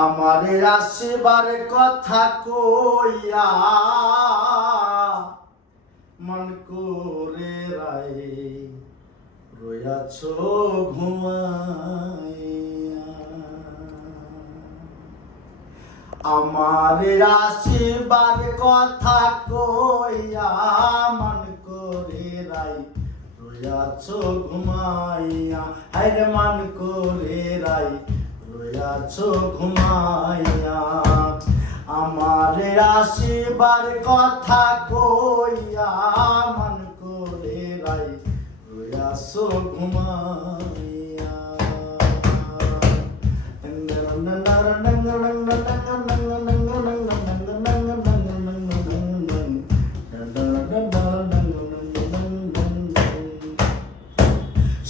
আমারে আসিবার কথা কইয়া মন করে রাই রয়াছ ঘুমাইয়া। আমারে আসিবার কথা কইয়া মন করে রাই রয়াছ ঘুমাইয়া। আরে মন করে রাই রয়াছ ঘুমাইয়া। আমারে আসিবার কথা কইয়া মন করে রাই রয়াছ ঘুমাইয়া।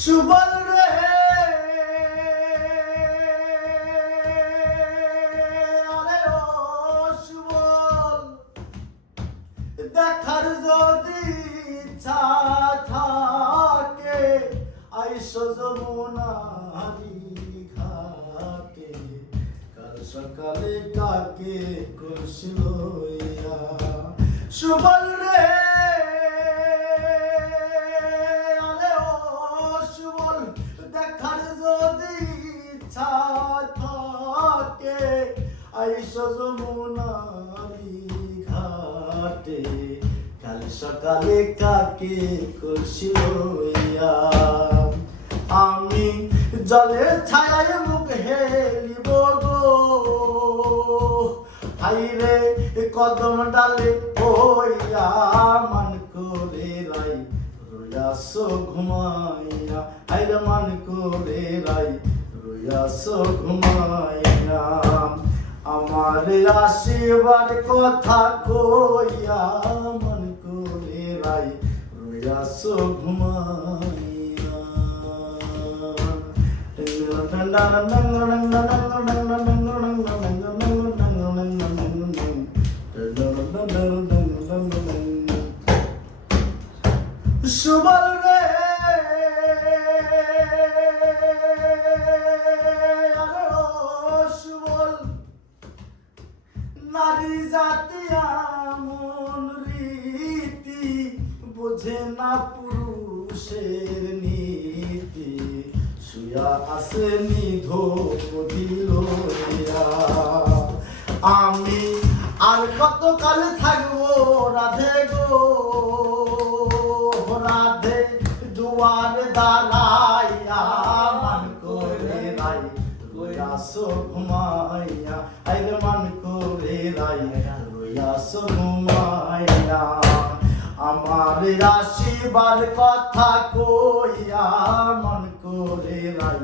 সুবল রে আরে ও সুবল, দেখার যদি ইচ্ছা থাকে আইসো যমুনারি ঘাটে। কাল সকালে কাকে করছিল ইয়া। সুবল রে দেখার যদি ইচ্ছা থাকে আইসো যমুনারি ঘাটে। কাল সকালে কাকে করছিল ইয়া। আমি জলের ছায়ায় মুখ হেলিব গো, হাইরে কদম ডালে হইয়া মন করে রাই রয়াছ ঘুমাইয়া। আইরে মন করে রাই রয়াছ ঘুমাইয়া। আমার আসিবার কথা কইয়া মন করে রাই রয়াছ ঘুমাইয়া। সুবল রে আরে ও সুবল, নারী জাতি এমন রীতি বোঝে না পুরুষের নীতি। শুয়া আছে নিধো দিল। আমি আর কতকাল থাকবো রাধে গো, রাধে দুয়ার দাঁড়াইয়া মন করে রাই রয়াছ ঘুমাইয়া। আইরে মন করে রাই রয়াছ ঘুমাইয়া। আমার আসিবার কথা কইয়া মন করে রাই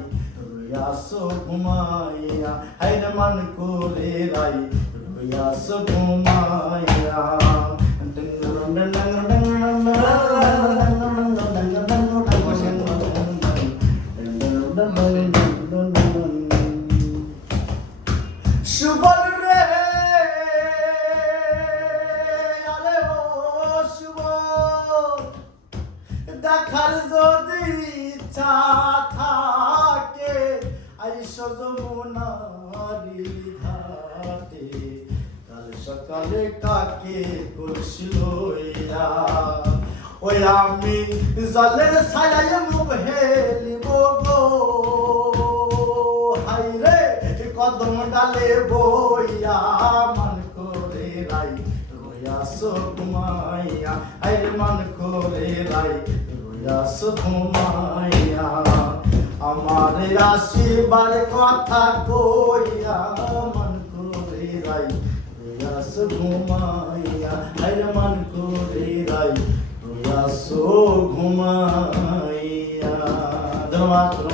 রয়াছ ঘুমাইয়া। আইরে মন করে রাই রয়াছ ঘুমাইয়া। সুবল রে আরে ও সুবল, দেখার যদি ইচ্ছা থাকে আইসো যমুনারি ঘাটে। কাল সকালে কাকে করছিল ইয়া। ওই আমি জলের ছায়ায় মুখ হেলিব গো, হাইরে কদম ডালে বইয়া মন করে রাই রয়াছ ঘুমাইয়া। আইরে মন করে রাই রয়াছ ঘুমাইয়া। আমার আসিবার কথা কইয়া মন করে রাই রয়াছ ঘুমাইয়া। আইরে মন করে রাই রয়াছ ঘুমাইয়া। ধন্যবাদ।